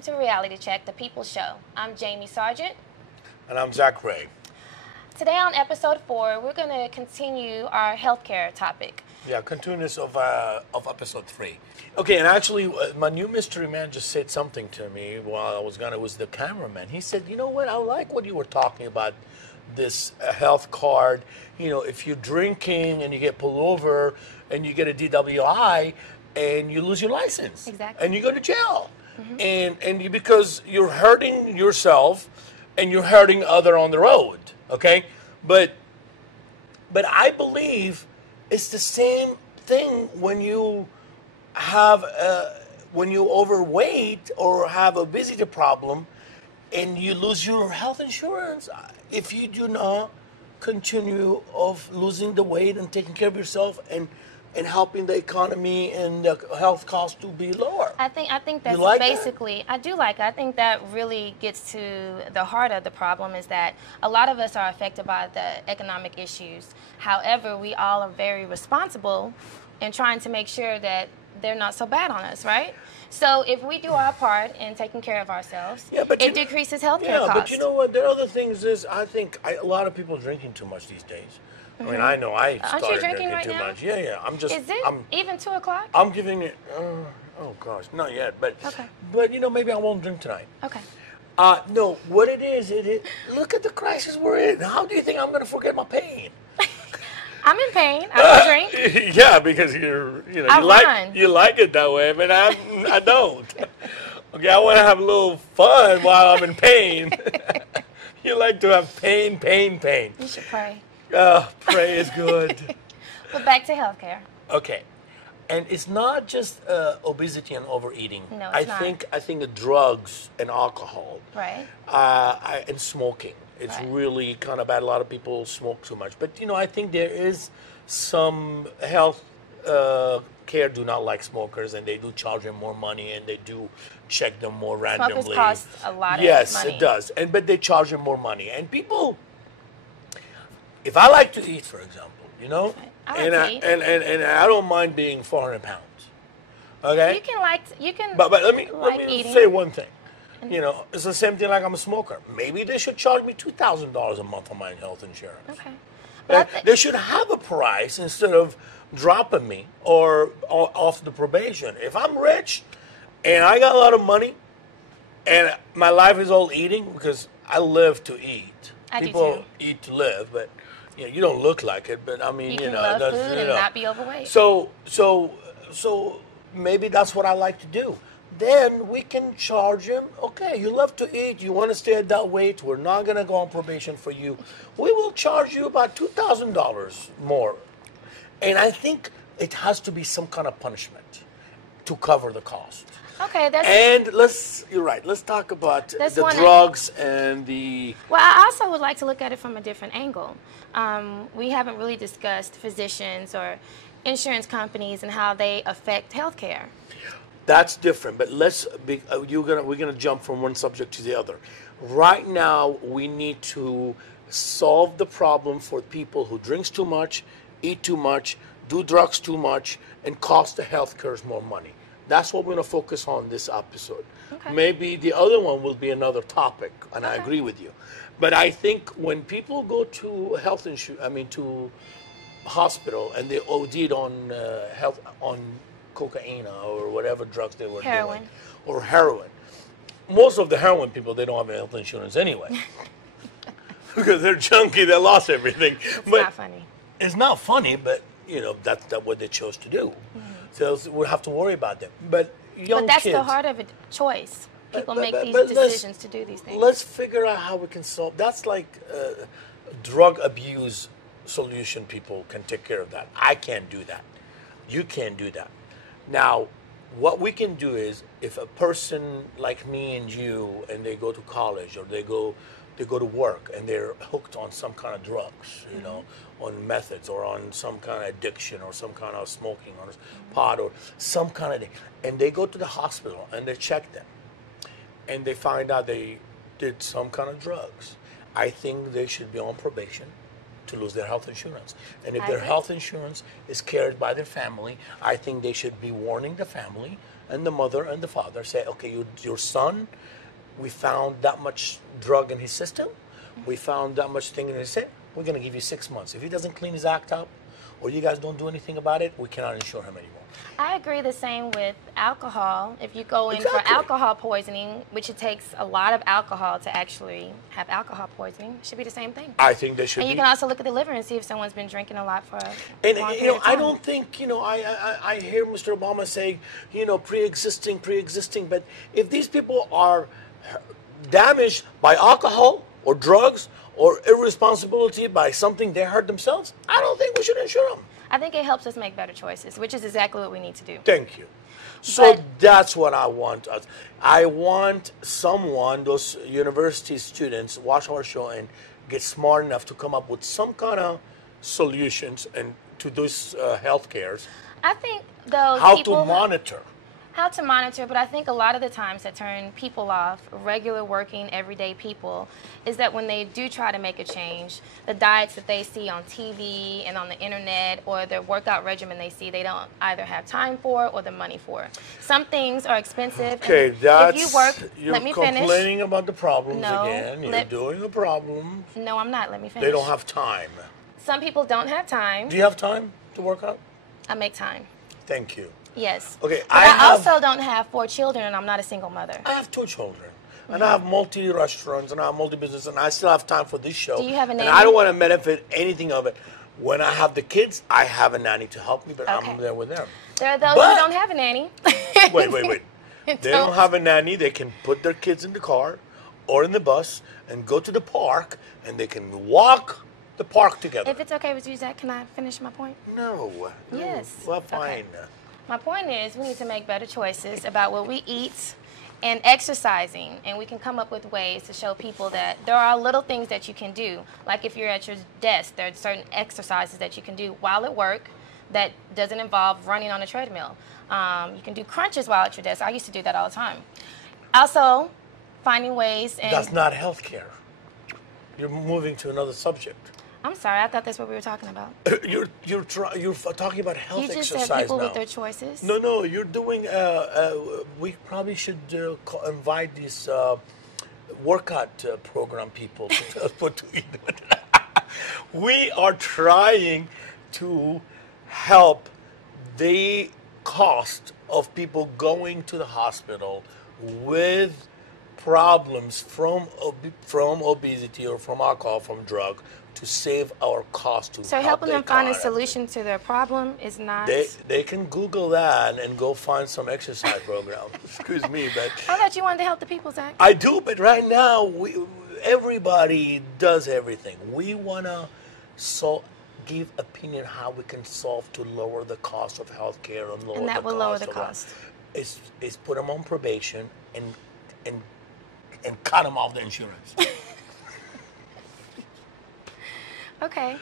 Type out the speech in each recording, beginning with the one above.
welcome to Reality Check, the People's Show. I'm Jamie Sargent. And I'm Zack. Today on episode 4, we're going to continue our healthcare topic. Yeah, continuous of episode 3. Okay, and actually, my new mystery man just said something to me while I was gone. It was the cameraman. He said, you know what, I like what you were talking about, this health card. You know, if you're drinking and you get pulled over and you get a DWI and you lose your license. Exactly. And you go to jail. Mm-hmm. Because you're hurting yourself and you're hurting other on the road, okay? But I believe it's the same thing when you have when you overweight or have a obesity problem and you lose your health insurance. If you do not continue of losing the weight and taking care of yourself and helping the economy and the health costs to be lower. I think that's basically, I do like it. I think that really gets to the heart of the problem, is that a lot of us are affected by the economic issues. However, we all are very responsible in trying to make sure that they're not so bad on us, right? So if we do our part in taking care of ourselves, it decreases healthcare costs. But you know what? There are other things. I think a lot of people are drinking too much these days. I mean, I know I started drinking too much. Yeah. Is it even 2 o'clock? I'm giving it. Oh gosh, not yet. But okay. But you know, maybe I won't drink tonight. Okay. No, what it is. Look at the crisis we're in. How do you think I'm going to forget my pain? I'm in pain. I don't drink. Yeah, because you like it that way, but I don't. Okay, I want to have a little fun while I'm in pain. You like to have pain. You should pray. Pray is good. But back to healthcare. Okay, and it's not just obesity and overeating. No, it's not. I think the drugs and alcohol, right, and smoking. It's really kind of bad. A lot of people smoke too much, but I think there is some health care do not like smokers, and they do charge them more money, and they do check them more randomly. Smokers cost a lot of money. Yes, it does, but they charge them more money, and people. If I like to eat, for example, and I don't mind being 400 pounds, okay? You can. But let me eating. say one thing. It's the same thing like I'm a smoker. Maybe they should charge me $2,000 a month on my health insurance. Okay. They should have a price instead of dropping me or off the probation. If I'm rich and I got a lot of money and my life is all eating, because I live to eat. People eat to live, but you don't look like it. But I mean, you can love food and not be overweight. So maybe that's what I like to do. Then we can charge him. Okay, you love to eat. You want to stay at that weight. We're not going to go on probation for you. We will charge you about $2,000 more. And I think it has to be some kind of punishment to cover the cost. Okay, you're right. Let's talk about the drugs and the. Well, I also would like to look at it from a different angle. We haven't really discussed physicians or insurance companies and how they affect healthcare. That's different, but we're gonna jump from one subject to the other. Right now, we need to solve the problem for people who drinks too much, eat too much, do drugs too much, and cost the healthcare more money. That's what we're going to focus on this episode. Okay. Maybe the other one will be another topic, and I agree with you. But I think when people go to to hospital and they OD'd on cocaine or whatever drugs they were doing, or heroin. Most of the heroin people, they don't have health insurance anyway. Because they're junkie, they lost everything. It's not funny. It's not funny, but that's what they chose to do. So we'll have to worry about them. But that's the heart of a choice. People make these decisions to do these things. Let's figure out how we can solve. That's like drug abuse solution. People can take care of that. I can't do that. You can't do that. Now, what we can do is, if a person like me and you, and they go to college or they go to work and they're hooked on some kind of drugs, on methods or on some kind of addiction or some kind of smoking or pot or some kind of thing, and they go to the hospital and they check them and they find out they did some kind of drugs, I think they should be on probation to lose their health insurance. And if I their agree. health insurance is carried by their family, I think they should be warning the family and the mother and the father, say, okay, your son, we found that much drug in his system, we found that much thing in his system, we're going to give you 6 months. If he doesn't clean his act up, or you guys don't do anything about it, we cannot insure him anymore. I agree the same with alcohol. If you go in Exactly. for alcohol poisoning, which it takes a lot of alcohol to actually have alcohol poisoning, it should be the same thing. I think they should And you can also look at the liver and see if someone's been drinking a lot for a And long you period know, of I time. don't think, I hear Mr. Obama saying, pre-existing, but if these people are damaged by alcohol or drugs or irresponsibility by something they hurt themselves, I don't think we should insure them. I think it helps us make better choices, which is exactly what we need to do. Thank you. So But- that's what I want. I want someone, those university students, watch our show and get smart enough to come up with some kind of solutions and to those health cares. I think those How people to monitor. how to monitor, but I think a lot of the times that turn people off, regular working, everyday people, is that when they do try to make a change, the diets that they see on TV and on the internet or the workout regimen they see, they don't either have time for or the money for. Some things are expensive. Okay, and that's, if you work, you're let me finish. complaining about the problems No, again. You're doing a problem. No, I'm not. Let me finish. They don't have time. Some people don't have time. Do you have time to work out? I make time. Thank you. Yes. Okay, But I also don't have 4 children and I'm not a single mother. I have 2 children. And I have multi-restaurants and I have multi-business and I still have time for this show. Do you have a And nanny? I don't want to benefit anything of it. When I have the kids, I have a nanny to help me, but Okay. I'm there with them. There are those But- who don't have a nanny. Wait. They don't have a nanny. They can put their kids in the car or in the bus and go to the park and they can walk the park together. If it's okay with you, Zack, can I finish my point? No. Yes. Well, fine. My point is we need to make better choices about what we eat and exercising, and we can come up with ways to show people that there are little things that you can do. Like if you're at your desk, there are certain exercises that you can do while at work that doesn't involve running on a treadmill. You can do crunches while at your desk. I used to do that all the time. Also, finding ways and... That's not health care. You're moving to another subject. I'm sorry, I thought that's what we were talking about. You're talking about health You just exercise said people now. with their choices. No, you're doing. We probably should invite these workout program people to put together. We are trying to help the cost of people going to the hospital with problems from obesity or from alcohol, from drug, to save our cost to So help helping the them find a economy. solution to their problem is not... They can Google that and go find some exercise program. Excuse me, but I thought you wanted to help the people, Zack. I do. But right now, everybody does everything. We wanna give opinion how we can solve to lower the cost of healthcare and lower And that the will cost lower the of cost. Is put them on probation and cut them off the insurance. Okay.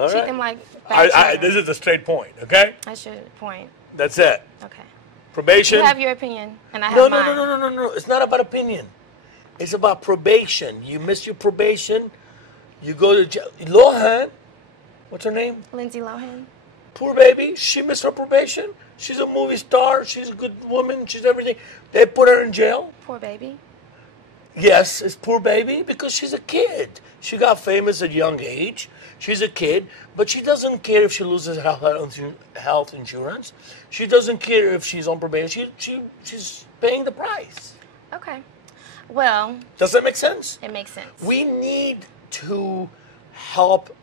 All Treat right? them like bad children. This is a straight point. Okay, That's your point. that's it. Okay. Probation. You have your opinion, and I have No. mine. It's not about opinion. It's about probation. You miss your probation, you go to jail. Lohan, what's her name? Lindsay Lohan. Poor baby. She missed her probation. She's a movie star. She's a good woman. She's everything. They put her in jail. Poor baby. Yes, it's poor baby because she's a kid. She got famous at a young age. She's a kid, but she doesn't care if she loses health insurance. She doesn't care if she's on probation. She's paying the price. Okay. Well, Does that make sense? it makes sense. We need to help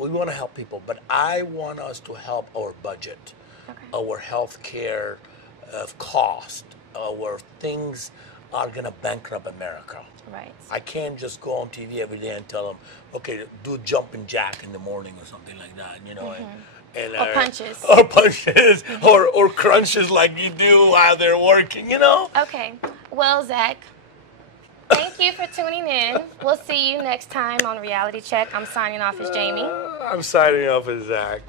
we want to help people, but I want us to help our budget, Okay. our health care cost, our things are going to bankrupt America. Right. I can't just go on TV every day and tell them, okay, do jumping jack in the morning or something like that, and Or punches. or punches, or crunches like you do while they're working, Okay. Well, Zack, thank you for tuning in. We'll see you next time on Reality Check. I'm signing off as Jamie. I'm signing off as Zack.